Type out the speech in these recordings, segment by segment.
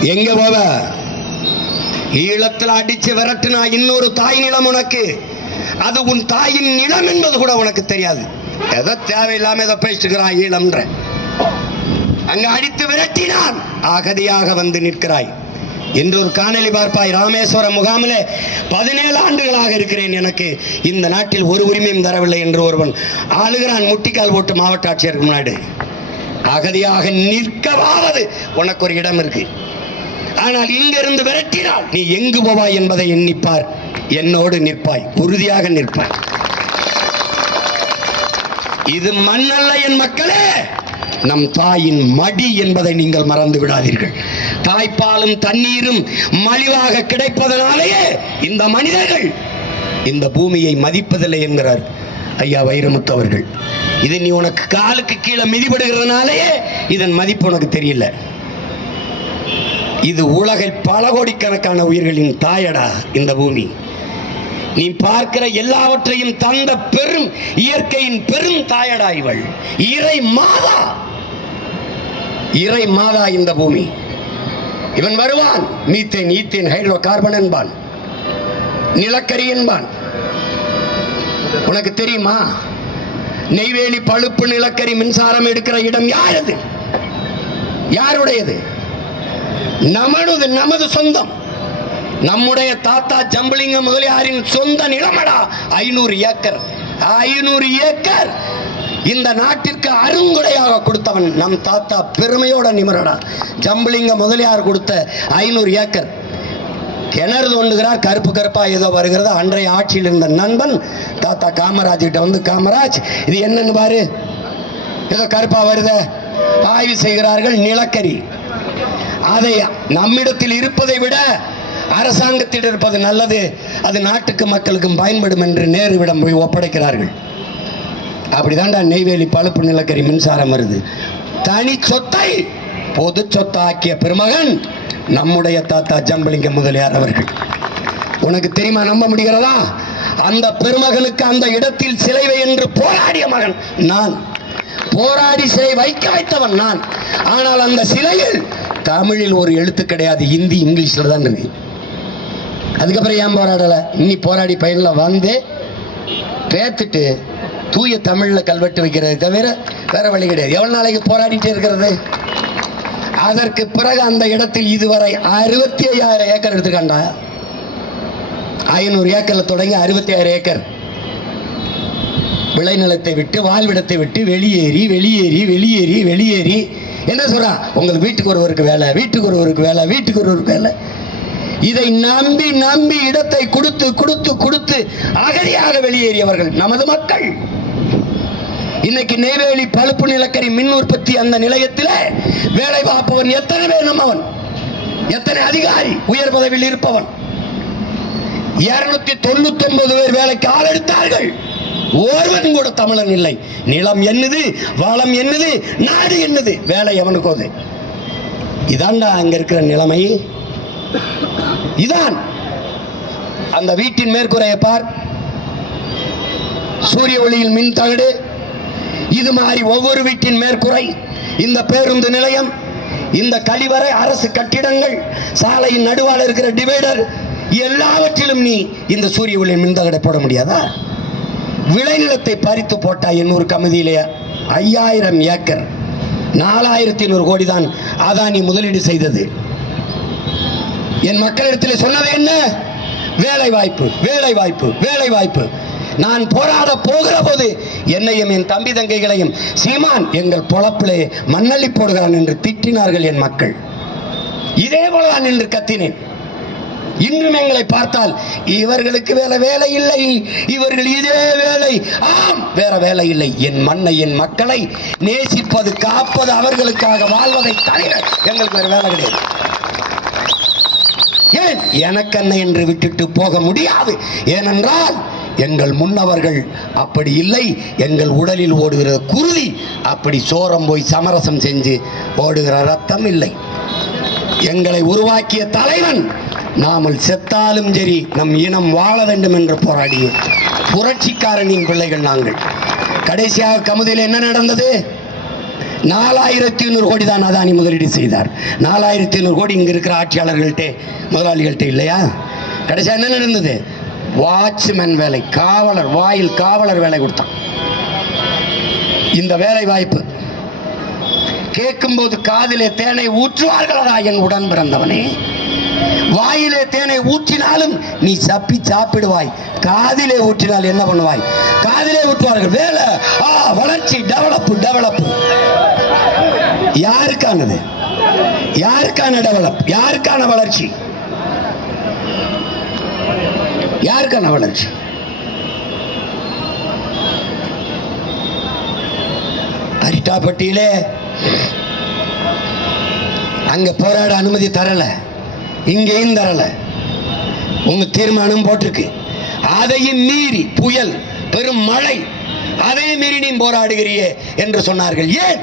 எங்க போவ? ஈழத்தில் அடிச்சு விரட்டுனா இன்னொரு தாய் நிலம் உனக்கு. அது உன் தாயின் நிலம் என்பது கூட உனக்கு தெரியாது. எதை தேவையில்லாம எதை பேசிட்டுக்கிறான் ஈழம்ன்ற. அங்க அடித்து விரட்டினான். அகதியாக வந்து நிற்கிறாய். என்றொரு காணொலி பார்ப்பாய் ராமேஸ்வரம் முகாமிலே பதினேழு ஆண்டுகளாக இருக்கிறேன் எனக்கு. இந்த நாட்டில் ஒரு உரிமையும் தரவில்லை என்று ஒருவன் ஆளுகிறான். முட்டிக்கால் போட்டு மாவட்ட ஆட்சியருக்கு முன்னாடி. அகதியாக நிற்கவாவது உனக்கு ஒரு இடம் இருக்கு. ஆனால் இங்கிருந்து விரட்டினால் நீ எங்கு போவாய் என்பதை எண்ணிப்பார். என்னோடு நிற்பாய். உறுதியாக நிற்பாய். இது மண்ணல்ல என் மக்களே நம் தாயின் மடி என்பதை நீங்கள் மறந்து விடாதீர்கள். தாய்ப்பாலும் தண்ணீரும் மலிவாக கிடைப்பதனாலேயே இந்த மனிதர்கள் இந்த பூமியை மதிப்பதில்லை என்கிறார் ஐயா வைரமுத்து அவர்கள். இது நீ உனக்கு காலுக்கு கீழே மிதிபடுகிறதுனாலேயே இதன் மதிப்பு உனக்கு தெரியல. இது உலகில் பல கோடிக்கணக்கான உயிர்களின் தாயடா இந்த பூமி. நீ பார்க்கிற எல்லாவற்றையும் தந்த பெரும் இயற்கையின் பெரும் தாயடா இவள். இறை மாதா. இறை மாதா இந்த பூமி. இவன் வருவான். மீத்தேன் ஈத்தேன் ஹைட்ரோ கார்பன் என்பான். நிலக்கரி என்பான். உனக்கு தெரியுமா? நெய்வேலி பழுப்பு நிலக்கரி மின்சாரம் எடுக்கிற இடம் யாரது? யாருடையது? நமது நமது சொந்தம். நம்முடைய தாத்தா ஜம்புலிங்க முதலியாரின் சொந்த நிலமடா. ஐநூறு ஏக்கர். ஐநூறு ஏக்கர். இந்த நாட்டிற்கு அருங்குடையாக கொடுத்தவன் நம் தாத்தா பெருமையோட நிமிரடா. ஜம்புலிங்க முதலியார் கொடுத்த ஐநூறு ஏக்கர். கிணறு தோண்டுகிறார் கருப்பு கருப்பா ஏதோ வருகிறது. அன்றைய ஆட்சியில் இருந்த நண்பன் தாத்தா காமராஜ் கிட்ட வந்து காமராஜ் இது என்னன்னு பாரு. ஏதோ கருப்பா வருத. ஆய்வு செய்கிறார்கள் நிலக்கரி. அதை நம்மிடத்தில் இருப்பதை விட அரசாங்கத்தில் இருப்பது நல்லது. அது நாட்டுக்கு மக்களுக்கும் பயன்படும் என்று நேருவிடம் போய் ஒப்படைக்கிறார்கள். அப்படிதான்டா நெய்வேலி பழுப்பு நிலக்கரி மின்சாரம் வருது. தனி சொத்தை பொது சொத்தாக்கிய பெருமகன் நம்முடைய தாத்தா ஜம்பலிங்க முதலியார் அவர்கள். உனக்கு தெரியுமா நம்ப முடிகிறதா? அந்த பெருமகனுக்கு அந்த இடத்தில் சிலைவை என்று போராடிய மகன் நான். போராடி சிலை வைக்க வைத்தவன் நான். ஆனால் அந்த சிலையில் தமிழில் ஒரு எழுத்து கிடையாது ஹிந்தி இங்கிலீஷில் தான் இருக்கு. அதுக்கப்புறம் ஏன் போராடலை? இன்னி போராடி பையனில் வந்து பேத்துட்டு தூய தமிழில் கல்வெட்டு வைக்கிறது தவிர வேற வழி கிடையாது. எவ்வளோ நாளைக்கு போராடிட்டே இருக்கிறது? அதற்கு பிறகு அந்த இடத்தில் இதுவரை அறுபத்தி ஐயாயிரம் ஏக்கர் எடுத்துக்காண்டா ஐநூறு ஏக்கரில் தொடங்கி அறுபத்தி ஆயிரம் ஏக்கர். விளைநிலத்தை விட்டு வாழ்விடத்தை விட்டு வெளியேறி வெளியேறி வெளியேறி வெளியேறி. என்ன சொல்றா? உங்களுக்கு வீட்டுக்கு ஒருவருக்கு வேலை வீட்டுக்கு ஒருவருக்கு வேலை வீட்டுக்கு ஒருவருக்கு வேலை. இதை நம்பி நம்பி இடத்தை கொடுத்து கொடுத்து கொடுத்து அகதியாக வெளியேறியவர்கள் நமது மக்கள். இன்னைக்கு நெய்வேலி பழுப்பு நிலக்கரி மின் உற்பத்தி அந்த நிலையத்தில் வேலை பார்ப்பவன் எத்தனை பேர் நம்மவன்? எத்தனை அதிகாரி உயர் பதவியில் இருப்பவன்? இருநூத்தி தொண்ணூத்தி ஒன்பது பேர் வேலைக்கு ஆள் எடுத்தார்கள். ஒருவன் கூட தமிழன் இல்லை. நிலம் என்னது? வளம் என்னது? நாடு என்னது? வேலை எவனுக்கு அது. இதான்டா அங்க இருக்கிற நிலைமை. இதான். அந்த வீட்டின் மேற்கூரையை பார். சூரிய ஒளியில் மின் தகடு. இது மாதிரி ஒவ்வொரு வீட்டின் மேற்கூரை. இந்த பேருந்து நிலையம். இந்த கழிவறை அரசு கட்டிடங்கள். சாலையின் நடுவால் இருக்கிற டிவைடர். எல்லாவற்றிலும் நீ இந்த சூரிய ஒளியின் மின் தகடை போட முடியாதா? விளைநிலத்தை பறித்து போட்டா எண்ணூறு கமிதியிலேயே ஐயாயிரம் ஏக்கர். நாலாயிரத்தி நூறு கோடி தான் அதானி முதலீடு செய்தது. என் மக்களிடத்தில் சொன்னது என்ன? வேலை வாய்ப்பு வேலை வாய்ப்பு வேலை வாய்ப்பு நான் போராட போகிற போது என்னையும் என் தம்பி தங்கைகளையும் சீமான் எங்கள் பொழப்பிலே மண்ணள்ளி போடுகிறான் என்று திட்டினார்கள் என் மக்கள். இதே போலதான் என்று கத்தினேன். இன்றும் எங்களை பார்த்தால் இவர்களுக்கு வேற வேலை இல்லை. இவர்கள் இதே வேலை. ஆம் வேற வேலை இல்லை. என் மண்ணை என் மக்களை நேசிப்பது காப்பது அவர்களுக்காக வாழ்வதை தவிர எங்களுக்கு வேற வேலை கிடையாது. ஏன்? எனக்கென்ன என்று விட்டுட்டு போக முடியாது. ஏனென்றால் எங்கள் முன்னவர்கள் அப்படி இல்லை. எங்கள் உடலில் ஓடுகிற குருதி அப்படி சோரம் போய் சமரசம் செஞ்சு ஓடுகிற ரத்தம் இல்லை. எங்களை உருவாக்கிய தலைவன் நாமல் செத்தாலும் சரி நம் இனம் வாழ வேண்டும் என்று போராடிய. புரட்சிக்காரனின் பிள்ளைகள் நாங்கள். கடைசியாக கமுதியில் என்ன நடந்தது? நாலாயிரத்தி ஐநூறு கோடி தான் அதானி முதலீடு செய்தார். நாலாயிரத்தி ஐநூறு கோடி இங்கே இருக்கிற ஆட்சியாளர்கள்ட்டே முதலாளிகள்கிட்ட இல்லையா? கடைசியாக என்ன நடந்தது? வாட்ச்மேன் வேலை காவலர் வாயில் காவலர் வேலை கொடுத்தான். இந்த வேலை வாய்ப்பு கேட்கும்போது காதிலே தேனை ஊற்றுவார்களடா என் உடன் பிறந்தவனே. வாயிலே தேனை ஊற்றினாலும் நீ சப்பி சாப்பிடுவாய். காதிலே ஊற்றினால் என்ன பண்ணுவாய்? காதிலே ஊற்றுவார்கள். வேலை. ஆ வளர்ச்சி. டெவலப் டெவலப் யாருக்கானது? யாருக்கான டெவலப்? யாருக்கான வளர்ச்சி? யாருக்கான வளர்ச்சி? அரிட்டாப்பட்டியிலே அங்க போராட அனுமதி தரல. இங்கேயும் தரல. உங்க தீர்மானம் போட்டிருக்கு. அதையும் மீறி புயல் பெரும் மழை அதையும் மீறி நீ போராடுகிறியே என்று சொன்னார்கள். ஏன்?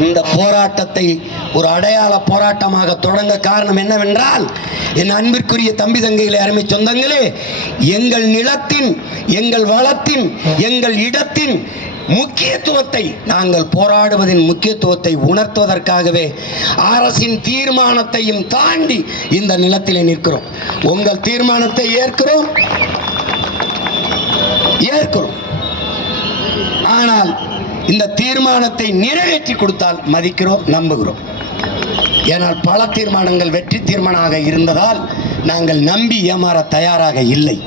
இந்த போராட்டத்தை ஒரு அடையாள போராட்டமாக தொடங்க காரணம் என்னவென்றால் என் அன்பிற்குரிய தம்பி தங்கைகளை அருமை சொந்தங்களே எங்கள் நிலத்தின் எங்கள் வளத்தின் எங்கள் இடத்தின் முக்கியத்துவத்தை நாங்கள் போராடுவதின் முக்கியத்துவத்தை உணர்த்துவதற்காகவே அரசின் தீர்மானத்தையும் தாண்டி இந்த நிலத்திலே நிற்கிறோம். உங்கள் தீர்மானத்தை ஏற்கிறோம். ஏற்கிறோம். ஆனால் இந்த தீர்மானத்தை நிறைவேற்றி கொடுத்தால் மதிக்கிறோம் நம்புகிறோம். ஏனால் பல தீர்மானங்கள் வெற்றி தீர்மானமாக இருந்ததால் நாங்கள் நம்பி ஏமாற தயாராக இல்லை.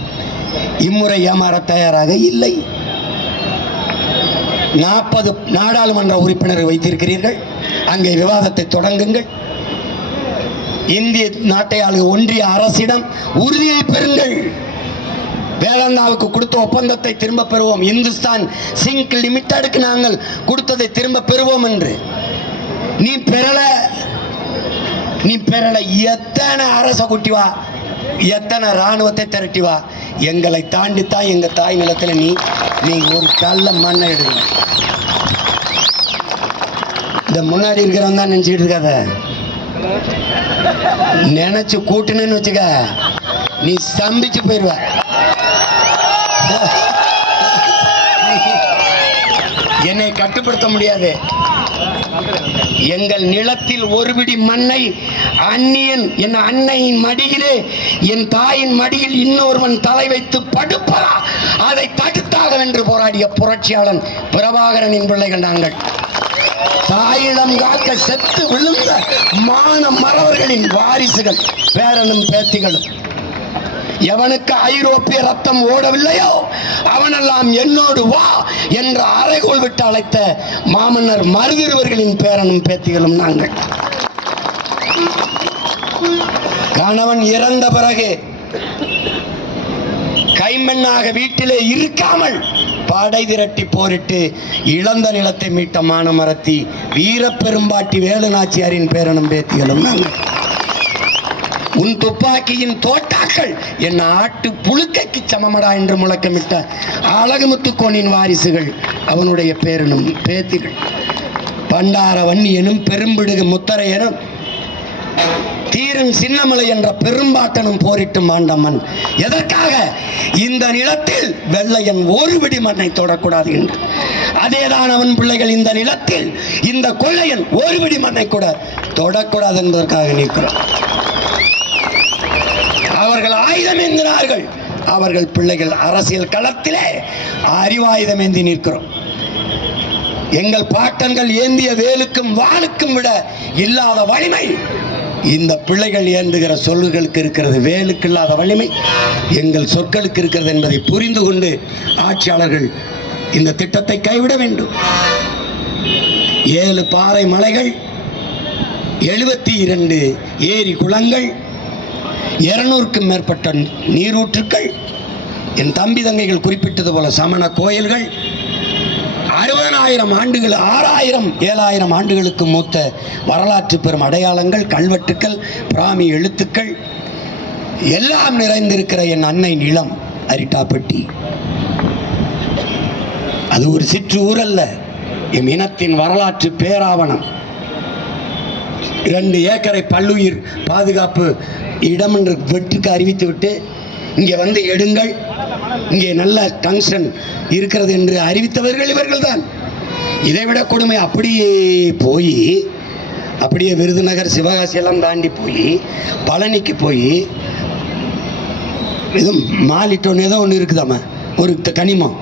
இம்முறை ஏமாற தயாராக இல்லை. நாற்பது நாடாளுமன்ற உறுப்பினரை வைத்திருக்கிறீர்கள். அங்கே விவாதத்தை தொடங்குங்கள். இந்திய நாட்டை ஆளுக ஒன்றிய அரசிடம் உறுதியை பெறுங்கள். வேளாண்மாவுக்கு கொடுத்த ஒப்பந்தத்தை திரும்ப பெறுவோம். இந்துஸ்தான் சிங்க் லிமிட்டடுக்கு நாங்கள் கொடுத்ததை திரும்ப பெறுவோம் என்று. நீ பெறல. நீ பெறல. எத்தனை அரச குட்டி வா. எத்தனை ராணுவத்தை திரட்டி வா எங்களை தாண்டித்தான் எங்க தாய் நிலத்துல நீ நீ ஒரு கல்ல மண்ணை எடுங்க இந்த முன்னாடி இருக்கிறவன் தான் நினைச்சிட்டு இருக்காத. நினைச்சு கூட்டுனேன்னு வச்சுக்க நீ ஸ்தம்பிச்சு போயிடுவ என்னை கட்டுப்படுத்த முடியாது. எங்கள் நிலத்தில் ஒருபிடி மண்ணை அந்நியன் என் அன்னையின் மடியிலே என் தாயின் மடியில் இன்னொருவன் தலை வைத்து படுப்பதா அதை தடுத்தாக வென்று போராடிய புரட்சியாளன் பிரபாகரனின் பிள்ளைகள் நாங்கள். தாயிடம் காக்க செத்து விழுந்த மான மறவர்களின் வாரிசுகள் பேரனும் பேத்திகளும். எவனுக்கு ஐரோப்பிய ரத்தம் ஓடவில்லையோ அவனெல்லாம் என்னோடு வா என்று அறைகோள் விட்டு அழைத்த மாமன்னர் மருதிருவர்களின் பேரனும் பேத்திகளும் நாங்கள். கணவன் இறந்த பிறகு கைமண்ணாக வீட்டிலே இருக்காமல் படை திரட்டி போரிட்டு இழந்த நிலத்தை மீட்ட மானமரத்தி வீரப்பெரும்பாட்டி வேலுநாச்சியாரின் பேரனும் பேத்திகளும் நாங்கள். உன் துப்பாக்கியின் தோட்டாக்கள் என் ஆட்டு புழுக்கைக்கு சமமடா என்று முழக்கமிட்ட அழகுமுத்துக்கோனின் வாரிசுகள் அவனுடைய பேரனும் பேத்திகள். பண்டார வன்னியனும் பெரும்பிடுகு முத்தரையனும் தீரன் சின்னமலை என்ற பெரும்பாட்டனும் போரிட்டு மாண்டம்மன் எதற்காக? இந்த நிலத்தில் வெள்ளையன் ஒரு விடி மண்ணை தொடக்கூடாது என்று. அதேதான் அவன் பிள்ளைகள் இந்த நிலத்தில் இந்த கொள்ளையன் ஒரு விடி மண்ணை கூட தொடக்கூடாது என்பதற்காக நிற்கிறான் அவர்கள் ஆயுதம் ஏந்தினார்கள். அவர்கள் பிள்ளைகள் அரசியல் களத்திலே அறிவாயுதம் ஏந்தி நிற்கிறோம். எங்கள் பாட்டங்கள் ஏந்திய வேலுக்கும் வாளுக்கும் விட இல்லாத வலிமை இந்த பிள்ளைகள் ஏந்துகிற சொல்லுகளுக்கு இருக்கிறது வேலுக்கு இல்லாத வலிமை எங்கள் சொற்களுக்கு இருக்கிறது என்பதை புரிந்து கொண்டு ஆட்சியாளர்கள் இந்த திட்டத்தை கைவிட வேண்டும். ஏழு பாறை மலைகள் எழுபத்தி இரண்டு ஏரி குளங்கள் இருநூறுக்கும் மேற்பட்ட நீரூற்றுக்கள் என் தம்பி தங்கைகள் குறிப்பிட்டது போல சமண கோயில்கள் அறுபதனாயிரம் ஆண்டுகள் ஆறாயிரம் ஏழாயிரம் ஆண்டுகளுக்கு மூத்த வரலாற்று பெறும் அடையாளங்கள் கல்வெட்டுக்கள் பிராமி எழுத்துக்கள் எல்லாம் நிறைந்திருக்கிற என் அன்னை நிலம் அரிட்டாப்பட்டி. அது ஒரு சிற்று ஊர் அல்ல எம் இனத்தின் வரலாற்று பேராவணம். இரண்டு ஏக்கரை பல்லுயிர் பாதுகாப்பு இடம் என்று வெற்றுக்கு அறிவித்து விட்டு இங்கே வந்து எடுங்கள். இங்கே நல்ல டங்ஷன் இருக்கிறது என்று அறிவித்தவர்கள் இவர்கள்தான். இதை விட கொடுமை அப்படியே போய் அப்படியே விருதுநகர் சிவகாசி எல்லாம் தாண்டி போய் பழனிக்கு போய் ஏதோ மாலிட்டோன்னு ஏதோ ஒன்று இருக்குதாம்மா ஒரு த- கனிமம்.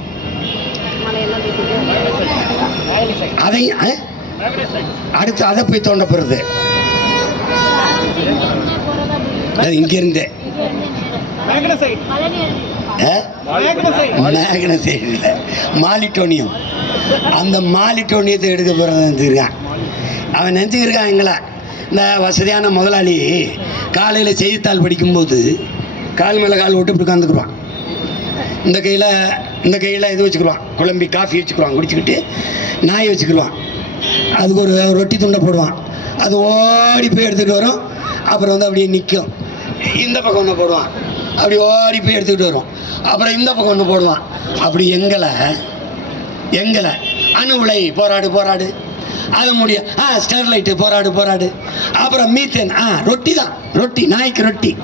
அதை ஆ? அடுத்து அதை போய் தோண்ட போகிறது அது இங்கிருந்தே மேக்னசைட் இல்லை. மாலிட்டோனியம். அந்த மாலிட்டோனியத்தை எடுக்க போகிறது இருக்கான் அவன் நினச்சிக்கிருக்கான் எங்களை. இந்த வசதியான முதலாளி காலையில் செய்தித்தாள் படிக்கும்போது கால் மேலே கால் விட்டு இப்படி உட்காந்துக்குருவான் இந்த கையில் இந்த கையில் இது வச்சுக்கிடுவான் குழம்பி காஃபி வச்சுக்கிடுவான் குடிச்சுக்கிட்டு நாய் வச்சுக்கிடுவான் அதுக்கு ஒரு ரொட்டி துண்டை போடுவான். அது ஓடி போய் எடுத்துகிட்டு வரும். அப்புறம் வந்து அப்படியே நிற்கும் இந்த பக்கம் ஒன்று போடுவான். அப்படி ஓடி போய் எடுத்துக்கிட்டு வருவோம் அப்புறம் இந்த பக்கம் ஒன்று போடுவான். அப்படி எங்களை எங்களை அணு உலை போராடு போராடு. அது முடிய ஆ ஸ்டெர்லைட்டு போராடு போராடு. அப்புறம் மீத்தேன் ஆ ரொட்டி தான் ரொட்டி நாய்க்கு ரொட்டி.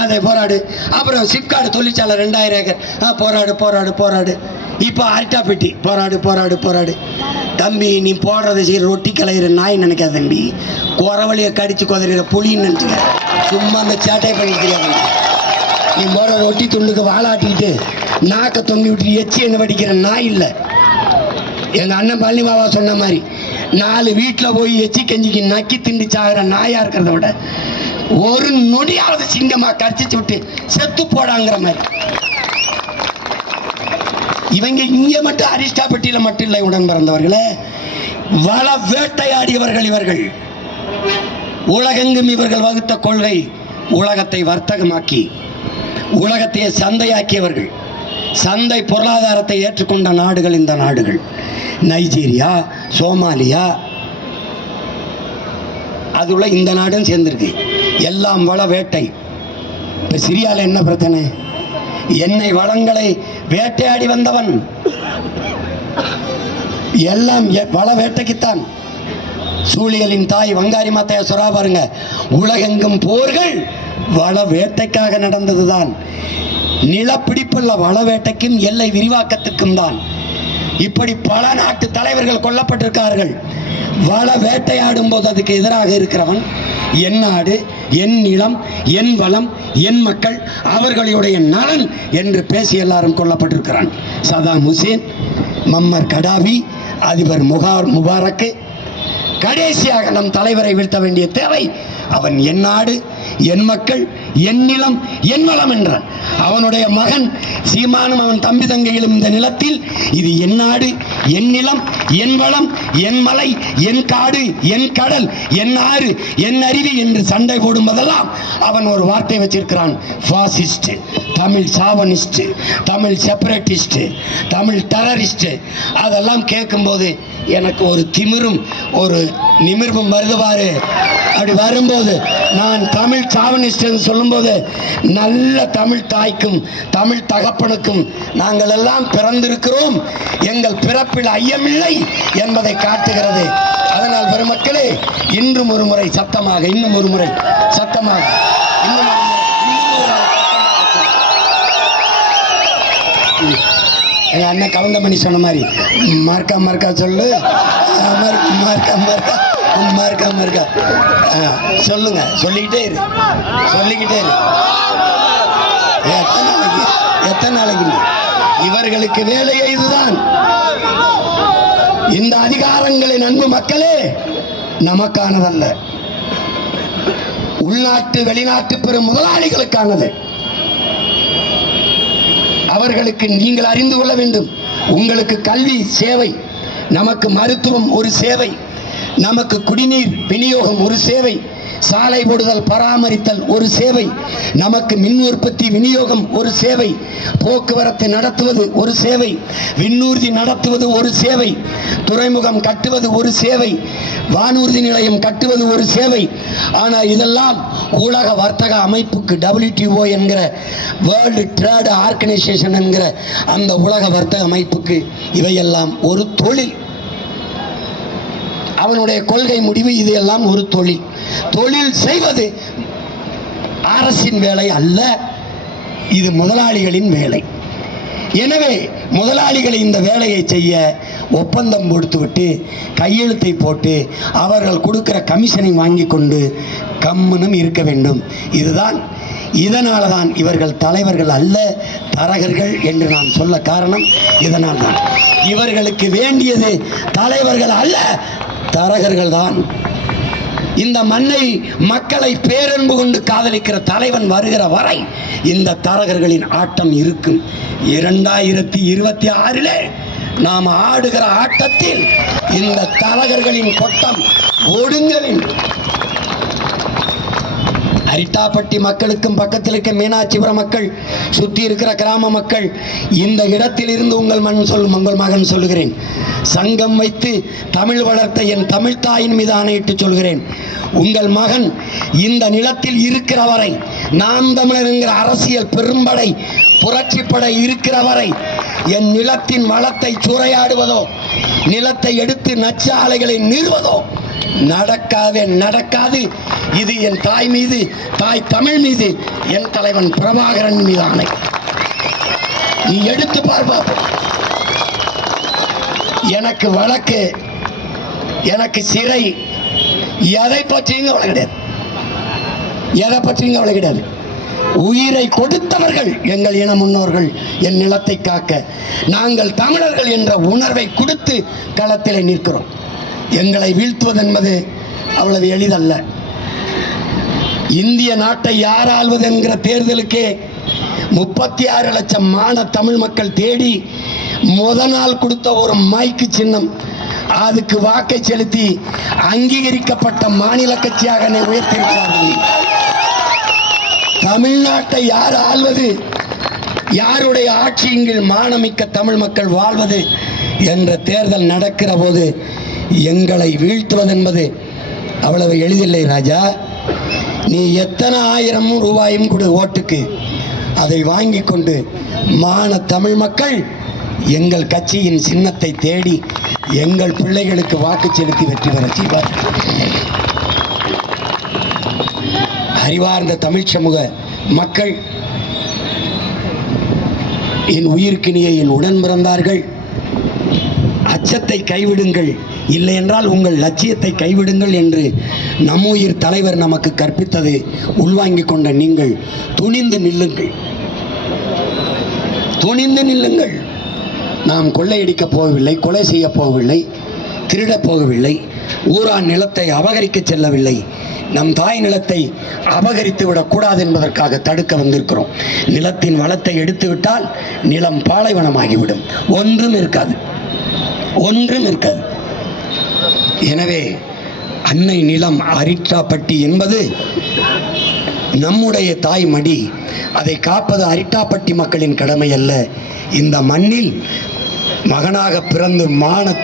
அதை போராடு. அப்புறம் சிப்காடு தொழிற்சாலை ரெண்டாயிரம் ஏக்கர். ஆ போராடு போராடு போராடு. இப்போ அரிட்டாப்பெட்டி போராடு போராடு போராடு. தம்பி நீ போடுறதை செய்கிற ரொட்டி கலையிற நாய் நினைக்காத தம்பி. குறவழியை கடிச்சு குதறிற புளின்னு நினச்சிக்க. சும்மா அந்த சேட்டையை பண்ணி நீ போடுற ரொட்டி துண்டுக்கு வாழாட்டிக்கிட்டு நாக்க தொங்கி விட்டு எச்சி என்ன வடிக்கிற நாய் இல்லை. எங்கள் அண்ணன் பழனி பாபா சொன்ன மாதிரி நாலு வீட்டில் போய் எச்சி கஞ்சிக்கு நக்கி திண்டு சாகிற நாயாக இருக்கிறத விட ஒரு நொடியாவது சிங்கமாக கடிச்சிச்சு விட்டு செத்து போடாங்கிற மாதிரி. இவங்க இங்கே மட்டும் அரிஷ்டாபட்டியில மட்டும் இல்லை உடன் பிறந்தவர்களே. வள வேட்டையாடியவர்கள் இவர்கள். உலகெங்கும் இவர்கள் வகுத்த கொள்கை உலகத்தை வர்த்தகமாக்கி உலகத்தையே சந்தையாக்கியவர்கள். சந்தை பொருளாதாரத்தை ஏற்றுக்கொண்ட நாடுகள் இந்த நாடுகள். நைஜீரியா சோமாலியா அதுள்ள இந்த நாடும் சேர்ந்திருக்கு. எல்லாம் வள வேட்டை. இப்போ சிரியாவில் என்ன பிரச்சனை? எண்ணெய் வளங்களை வேட்டையாடி வந்தவன். எல்லாம் எ- வள வேட்டைக்குத்தான். சூழியலின் தாய் வங்காரி மாத்தையா சுறா பாருங்க உலகெங்கும் போர்கள் வள வேட்டைக்காக நடந்ததுதான். நிலப்பிடிப்புள்ள வள வேட்டைக்கும் எல்லை விரிவாக்கத்துக்கும் தான். இப்படி பல நாட்டு தலைவர்கள் கொல்லப்பட்டிருக்கார்கள். வள வேட்டையாடும் போது அதுக்கு எதிராக இருக்கிறவன் என் நாடு என் நிலம் என் வளம் என் மக்கள் அவர்களுடைய நலன் என்று பேசி எல்லாரும் கொல்லப்பட்டிருக்கிறான். சதாம் ஹுசேன் மம்மர் கடாவி அதிபர் முகார் முபாரக்கு கடைசியாக நம் தலைவரை வீழ்த்த வேண்டிய தேவை அவன் என் நாடு என் மக்கள் என் நிலம் என் வளம் என்றான் அவனுடைய மகன் சீமானும் அவன் தம்பி தங்கைகளும் இந்த நிலத்தில் இது என் நாடு என் நிலம் என் வளம் என் மலை என் காடு என் கடல் என் ஆறு என் அருவி என்று சண்டை போடும்போதெல்லாம் அவன் ஒரு வார்த்தை வச்சிருக்கிறான். Fascist Tamil chauvinist Tamil separatist Tamil terrorist அதெல்லாம் கேட்கும்போது எனக்கு ஒரு திமிரும் ஒரு நிமிர்வும் வருது அப்படி வரும்போது நான் தமிழ் சாவனிஸ்ட் சொல்லும்போது நல்ல தமிழ் தாய்க்கும் தமிழ் தகப்பனுக்கும் நாங்கள் எல்லாம் பிறந்திருக்கிறோம். எங்கள் பிறப்பில் ஐயமில்லை என்பதை காட்டுகிறது. அதனால் பெருமக்களே இன்றும் ஒரு முறை சத்தமாக இன்னும் ஒரு முறை சத்தமாக இன்னும் அண்ணன் கவுண்டமணி சொன்ன மாதிரி மார்க்கா மார்க்கா சொல்லு. அஹ் மார்- மார்க்கா. அம்மா இருக்கா அம்மா இருக்கா? சொல்லுங்க சொல்லிக்கிட்டே இரு. சொல்லிக்கிட்டே இரு. எத்தனை நாளைக்கு? எத்தனை நாளைக்கு இவர்களுக்கு வேலையே இதுதான். இந்த அதிகாரங்களின் அன்பு மக்களே நமக்கானதல்ல. உள்நாட்டு வெளிநாட்டு பெரும் முதலாளிகளுக்கானது. அவர்களுக்கு நீங்கள் அறிந்து கொள்ள வேண்டும். உங்களுக்கு கல்வி சேவை நமக்கு மருத்துவம் ஒரு சேவை. நமக்கு குடிநீர் விநியோகம் ஒரு சேவை. சாலை போடுதல் பராமரித்தல் ஒரு சேவை. நமக்கு மின் உற்பத்தி விநியோகம் ஒரு சேவை. போக்குவரத்து நடத்துவது ஒரு சேவை. விண்ணூர்தி நடத்துவது ஒரு சேவை. துறைமுகம் கட்டுவது ஒரு சேவை. வானூர்தி நிலையம் கட்டுவது ஒரு சேவை. ஆனால் இதெல்லாம் உலக வர்த்தக அமைப்புக்கு டபிள்யூடிஓ என்கிற வேர்ல்டு ட்ரேட் ஆர்கனைசேஷன் என்கிற அந்த உலக வர்த்தக அமைப்புக்கு இவையெல்லாம் ஒரு தொழில். அவனுடைய கொள்கை முடிவு இது எல்லாம் ஒரு தொழில். தொழில் செய்வது அரசின் வேலை அல்ல இது முதலாளிகளின் வேலை. எனவே முதலாளிகளை இந்த வேலையை செய்ய ஒப்பந்தம் கொடுத்துவிட்டு கையெழுத்தை போட்டு அவர்கள் கொடுக்கிற கமிஷனை வாங்கி கொண்டு கம்முனும் இருக்க வேண்டும். இதுதான் இதனால தான் இவர்கள் தலைவர்கள் அல்ல தரகர்கள் என்று நான் சொல்ல காரணம் இதனால் தான் இவர்களுக்கு வேண்டியது தலைவர்கள் அல்ல தரகர்கள் தான் இந்த மண்ணை மக்களை பேரன்பு கொண்டு காதலிக்கிற தலைவன் வருகிற வரை இந்த தரகர்களின் ஆட்டம் இருக்கும். இரண்டாயிரத்தி இருபத்தி ஆறிலே நாம் ஆடுகிற ஆட்டத்தில் இந்த தரகர்களின் கொட்டம் ஒடுங்கலின் அரிட்டாப்பட்டி மக்களுக்கும் பக்கத்தில் இருக்க மீனாட்சிபுரம் மக்கள் சுற்றி இருக்கிற கிராம மக்கள் இந்த இடத்தில் இருந்து உங்கள் மண் சொல் உங்கள் மகன் சொல்லுகிறேன். சங்கம் வைத்து தமிழ் வளர்த்த என் தமிழ் தாயின் மீது ஆணையிட்டு சொல்கிறேன் உங்கள் மகன் இந்த நிலத்தில் இருக்கிற வரை நாம் தமிழர் என்கிற அரசியல் பெரும்படை புரட்சிப்படை இருக்கிற வரை என் நிலத்தின் வளத்தை சூறையாடுவதோ நிலத்தை எடுத்து நச்சு ஆலைகளை நிறுவதோ நடக்காதே நடக்காது. இது என் தாய் மீது தாய் தமிழ் மீது என் தலைவன் பிரபாகரன் மீது ஆணை. நீ எடுத்து பார்ப்பா எனக்கு வழக்கு எனக்கு சிறை. எதை பற்றியும் கவலை கிடையாது. எதை பற்றியும் கவலை கிடையாது. உயிரை கொடுத்தவர்கள் எங்கள் இன முன்னோர்கள் என் நிலத்தை காக்க. நாங்கள் தமிழர்கள் என்ற உணர்வை கொடுத்து களத்திலே நிற்கிறோம். எங்களை வீழ்த்துவது என்பது அவ்வளவு எளிதல்ல. இந்திய நாட்டை யார் ஆள்வது என்கிற தேர்தலுக்கே முப்பத்தி ஆறு லட்சம் மான தமிழ் மக்கள் தேடி முத நாள் கொடுத்த ஒரு மைக்கு சின்னம். அதுக்கு வாக்கை செலுத்தி அங்கீகரிக்கப்பட்ட மாநில கட்சியாக என்னை உயர்த்தியிருக்கிறார்கள். தமிழ்நாட்டை யார் ஆள்வது? யாருடைய ஆட்சியின் மானமிக்க தமிழ் மக்கள் வாழ்வது? என்ற தேர்தல் நடக்கிற போது எங்களை வீழ்த்துவது என்பது அவ்வளவு எளிதில்லை ராஜா. நீ எத்தனை ஆயிரம் ரூபாயும் கொடு ஓட்டுக்கு. அதை வாங்கி கொண்டு மான தமிழ் மக்கள் எங்கள் கட்சியின் சின்னத்தை தேடி எங்கள் பிள்ளைகளுக்கு வாக்கு செலுத்தி வெற்றி பெற செய்வார் அறிவார்ந்த தமிழ் சமூக மக்கள் என் உயிர்க்கினிய என் உடன் பிறந்தார்கள். அச்சத்தை கைவிடுங்கள். இல்லை என்றால் உங்கள் லட்சியத்தை கைவிடுங்கள் என்று நம்முயிர் தலைவர் நமக்கு கற்பித்தது உள்வாங்கிக் கொண்ட நீங்கள் துணிந்து நில்லுங்கள். துணிந்து நில்லுங்கள். நாம் கொள்ளையடிக்கப் போகவில்லை கொலை செய்யப் போகவில்லை திருடப் போகவில்லை ஊரான் நிலத்தை அபகரிக்கச் செல்லவில்லை நம் தாய் நிலத்தை அபகரித்து விடக்கூடாது என்பதற்காக தடுக்க வந்திருக்கிறோம். நிலத்தின் வளத்தை எடுத்துவிட்டால் நிலம் பாலைவனமாகிவிடும். ஒன்றும் இருக்காது. ஒன்றும் இருக்காது. எனவே அன்னை நிலம் அரிட்டாப்பட்டி என்பது நம்முடைய தாய் மடி அதை காப்பது அரிட்டாப்பட்டி மக்களின் கடமை அல்ல இந்த மண்ணில் மகனாக பிறந்து மான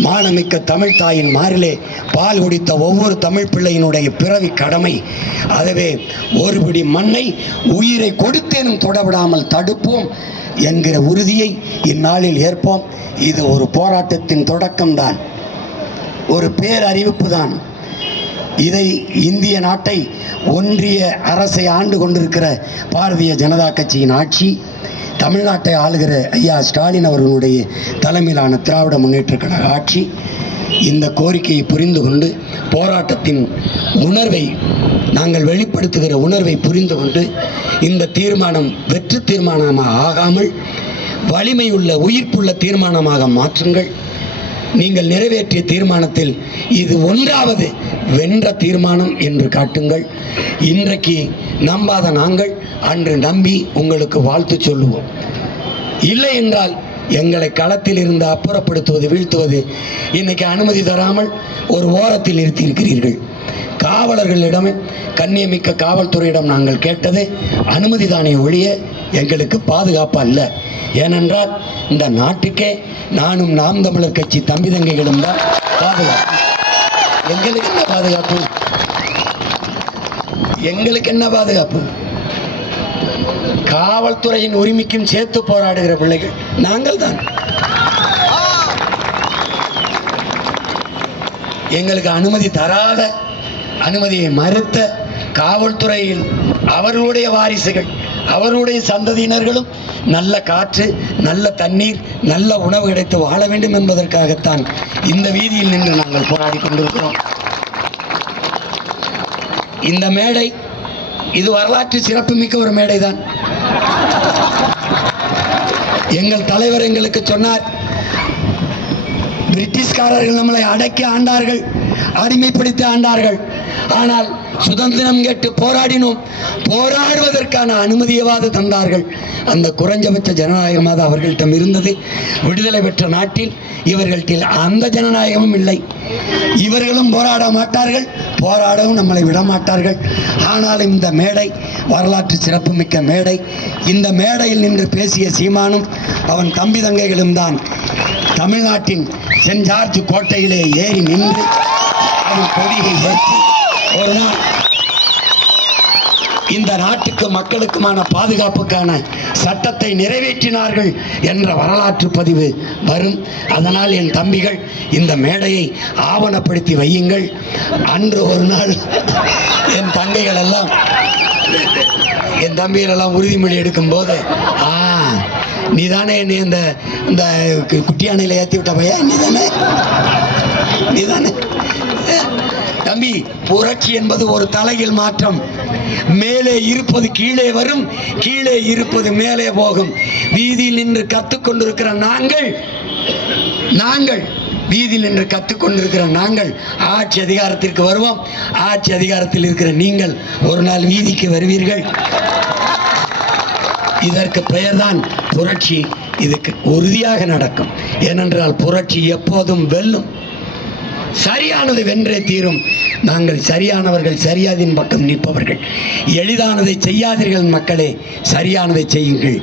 மானமிக்க தமிழ் தாயின் மாறிலே பால் குடித்த ஒவ்வொரு தமிழ் பிள்ளையினுடைய பிறவி கடமை. அதுவே ஒருபடி மண்ணை உயிரை கொடுத்தேனும் தொடவிடாமல் தடுப்போம் என்கிற உறுதியை இந்நாளில் ஏற்போம். இது ஒரு போராட்டத்தின் தொடக்கம்தான். ஒரு பேரறிவிப்பு தான் இதை இந்திய நாட்டை ஒன்றிய அரசை ஆண்டு கொண்டிருக்கிற பாரதிய ஜனதா கட்சியின் ஆட்சி தமிழ்நாட்டை ஆளுகிற ஐயா ஸ்டாலின் அவர்களுடைய தலைமையிலான திராவிட முன்னேற்ற கழக ஆட்சி இந்த கோரிக்கையை புரிந்து கொண்டு போராட்டத்தின் உணர்வை நாங்கள் வெளிப்படுத்துகிற உணர்வை புரிந்து கொண்டு இந்த தீர்மானம் வெற்று தீர்மானமாக ஆகாமல் வலிமையுள்ள உயிர்ப்புள்ள தீர்மானமாக மாற்றுங்கள். நீங்கள் நிறைவேற்றிய தீர்மானத்தில் இது ஒன்றாவது வென்ற தீர்மானம் என்று காட்டுங்கள். இன்றைக்கு நம்பாத நாங்கள் அன்று நம்பி உங்களுக்கு வாழ்த்து சொல்லுவோம். இல்லை என்றால் எங்களை களத்தில் இருந்து அப்புறப்படுத்துவது வீழ்த்துவது இன்னைக்கு அனுமதி தராமல் ஒரு ஓரத்தில் நிறுத்தியிருக்கிறீர்கள். காவலர்களிடம் கண்ணியமிக்க காவல்துறையிடம் நாங்கள் கேட்டது அனுமதி தானே ஒழிய எங்களுக்கு பாதுகாப்பு அல்ல. ஏனென்றால் இந்த நாட்டுக்கே நானும் நாம் தமிழர் கட்சி தம்பி தங்கைகளும் தான் பாதுகாப்பு. எங்களுக்கு என்ன பாதுகாப்பு? எங்களுக்கு என்ன பாதுகாப்பு? காவல்துறையின் உரிமைக்கும் சேர்த்து போராடுகிற பிள்ளைகள் நாங்கள் தான். எங்களுக்கு அனுமதி தராத அனுமதியை மறுத்த காவல்துறையில் அவர்களுடைய வாரிசுகள் அவருடைய சந்ததியினர்களும் நல்ல காற்று நல்ல தண்ணீர் நல்ல உணவு கிடைத்து வாழ வேண்டும் என்பதற்காகத்தான் இந்த வீதியில் நின்று நாங்கள் போராடி கொண்டிருக்கிறோம். இந்த மேடை இது வரலாற்று சிறப்புமிக்க ஒரு மேடைதான். எங்கள் தலைவர் எங்களுக்கு சொன்னார் பிரிட்டிஷ்காரர்கள் நம்மளை அடக்கி ஆண்டார்கள் அடிமைப்படுத்தி ஆண்டார்கள். ஆனால் சுதந்திரம் கேட்டு போராடினோம். போராடுவதற்கான அனுமதியவாது தந்தார்கள். அந்த குறைஞ்சபட்ச ஜனநாயகமாக அவர்களிடம் இருந்தது. விடுதலை பெற்ற நாட்டில் இவர்கள்ட்டில் அந்த ஜனநாயகமும் இல்லை. இவர்களும் போராட மாட்டார்கள். போராடவும் நம்மளை விட மாட்டார்கள். ஆனால் இந்த மேடை வரலாற்று சிறப்புமிக்க மேடை இந்த மேடையில் நின்று பேசிய சீமானும் அவன் தம்பி தங்கைகளும் தான் தமிழ்நாட்டின் சென்ட் ஜார்ஜ் கோட்டையிலே ஏறி நின்று அவன் கொடியை ஏற்றி ஒரு இந்த நாட்டுக்கு மக்களுக்குமான பாதுகாப்புக்கான சட்டத்தை நிறைவேற்றினார்கள் என்ற வரலாற்று பதிவு வரும். அதனால் என் தம்பிகள் இந்த மேடையை ஆவணப்படுத்தி வையுங்கள். அன்று ஒரு நாள் என் தங்கைகள் எல்லாம் என் தம்பிகள் எல்லாம் உறுதிமொழி எடுக்கும்போது ஆ நீ தானே என்னை இந்த இந்த கு- ஏற்றி விட்ட பையன்? நீ தானே நீ தானே தம்பி புரட்சி என்பது ஒரு தலையில் மாற்றம். மேலே இருப்பது கீழே வரும் கீழே இருப்பது மேலே போகும். வீதியில் நின்று கத்துக்கொண்டிருக்கிற நாங்கள் நாங்கள் வீதியில் நின்று கத்துக்கொண்டிருக்கிற நாங்கள் ஆட்சி அதிகாரத்திற்கு வருவோம். ஆட்சி அதிகாரத்தில் இருக்கிற நீங்கள் ஒரு நாள் வீதிக்கு வருவீர்கள். இதற்கு பெயர்தான் புரட்சி. இதுக்கு உறுதியாக நடக்கும். ஏனென்றால் புரட்சி எப்போதும் வெல்லும். சரியானது வென்றே தீரும். நாங்கள் சரியானவர்கள் சரியாதின் பக்கம் நிற்பவர்கள். எளிதானதை செய்யாதீர்கள் மக்களே சரியானதை செய்யுங்கள்.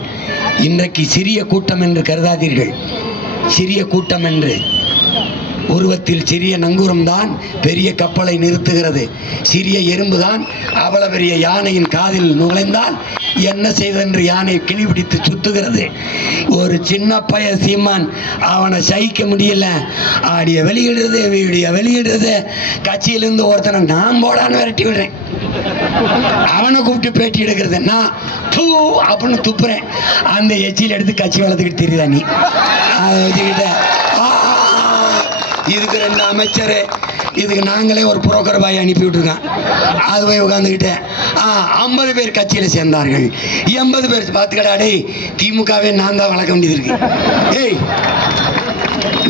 இன்றைக்கு சிறிய கூட்டம் என்று கருதாதீர்கள். சிறிய கூட்டம் என்று. உருவத்தில் சிறிய நங்கூரம் தான் பெரிய கப்பலை நிறுத்துகிறது. சிறிய எறும்பு தான் அவ்வளவு பெரிய யானையின் காதில் நுழைந்தால் என்ன செய்தென்று யானை கிளி பிடித்து சுத்துகிறது? ஒரு சின்ன பைய சீமான் அவனை சகிக்க முடியல. ஆடிய வெளியிடுறது வீடிய வெளியிடுறது கட்சியிலிருந்து ஒருத்தனை நான் போடான்னு விரட்டி விடுறேன். அவனை கூப்பிட்டு பேட்டி எடுக்கிறது. நான் தூ அப்படின்னு துப்புறேன். அந்த எச்சியில் எடுத்து கட்சி வளர்த்துக்கிட்டு தெரியுதா நீ. அதை வச்சுக்கிட்ட ஆ, இதுக்கு ரெண்டு அமைச்சர். இதுக்கு நாங்களே ஒரு புரோக்கர் பாய் அனுப்பி விட்டுருக்கோம். அது போய் உட்காந்துக்கிட்டு ஆ ஐம்பது பேர் கட்சியில் சேர்ந்தார்கள். எண்பது பேர் பார்த்துக்கடா டேய் திமுகவே நான் தான் வளர்க்க வேண்டியது இருக்கு. ஏய்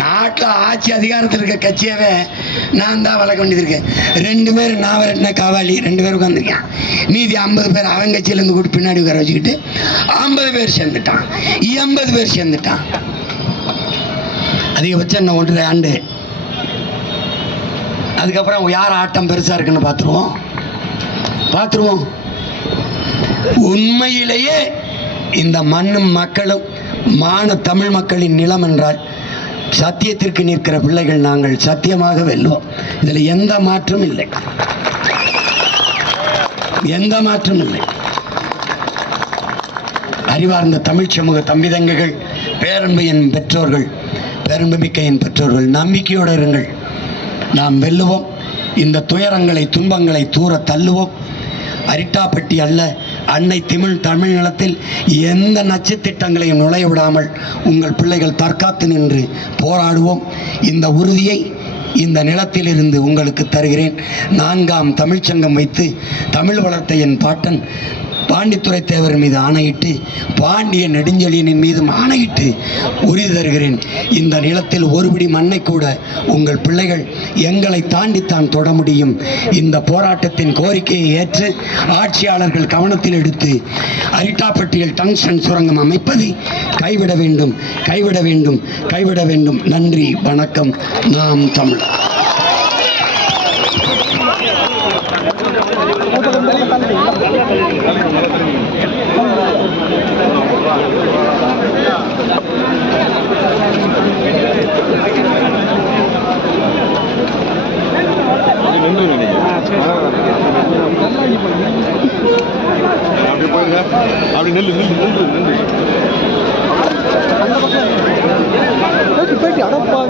நாட்டில் ஆட்சி அதிகாரத்தில் இருக்க கட்சியவே நான் தான் வளர்க்க வேண்டியது இருக்கேன் ரெண்டு பேர் நான் விரட்டின காவாலி ரெண்டு பேர் உட்காந்துருக்கேன் மீதி ஐம்பது பேர் அவன் கட்சியிலேருந்து கூட்டு பின்னாடி உட்கார வச்சுக்கிட்டு ஐம்பது பேர் சேர்ந்துட்டான். எண்பது பேர் சேர்ந்துட்டான். அதிகபட்சம் இன்னும் ஒன்றரை ஆண்டு. அதுக்கப்புறம் யார் ஆட்டம் பெருசாக இருக்குன்னு பார்த்துருவோம். பார்த்துருவோம். உண்மையிலேயே இந்த மண்ணும் மக்களும் மான தமிழ் மக்களின் நிலம் என்றால் சத்தியத்திற்கு நிற்கிற பிள்ளைகள் நாங்கள் சத்தியமாக வெல்லோம் இதில் எந்த மாற்றும் இல்லை. எந்த மாற்றும் இல்லை. அறிவார்ந்த தமிழ் சமூக தம்பிதங்கைகள் பேரன்பையின் பெற்றோர்கள் பேரன்புமிக்க என் பெற்றோர்கள் நம்பிக்கையோடு இருங்கள். நாம் வெல்லுவோம். இந்த துயரங்களை துன்பங்களை தூர தள்ளுவோம். அரிட்டாப்பட்டி அல்ல அன்னை தமிழ் தமிழ் நிலத்தில் எந்த நச்சுத்திட்டங்களையும் நுழைய விடாமல் உங்கள் பிள்ளைகள் தற்காத்து நின்று போராடுவோம். இந்த உறுதியை இந்த நிலத்திலிருந்து உங்களுக்கு தருகிறேன். நான்காம் தமிழ்ச்சங்கம் வைத்து தமிழ் வளர்த்த என் பாட்டன் பாண்டித்துரை தேவர் மீது ஆணையிட்டு பாண்டிய நெடுஞ்செழியனின் மீதும் ஆணையிட்டு உறுதி தருகிறேன். இந்த நிலத்தில் ஒருபடி மண்ணை கூட உங்கள் பிள்ளைகள் எங்களை தாண்டித்தான் தொட முடியும். இந்த போராட்டத்தின் கோரிக்கையை ஏற்று ஆட்சியாளர்கள் கவனத்தில் எடுத்து அரிட்டாப்பட்டியில் டங்ஷன் சுரங்கம் அமைப்பதை கைவிட வேண்டும். கைவிட வேண்டும். கைவிட வேண்டும். நன்றி. வணக்கம். நாம் தமிழ் அப்படி போயிருங்க அப்படி நெல்லு நெல்லு நெல்லு நெல்லு போயிட்டு அடப்பாங்க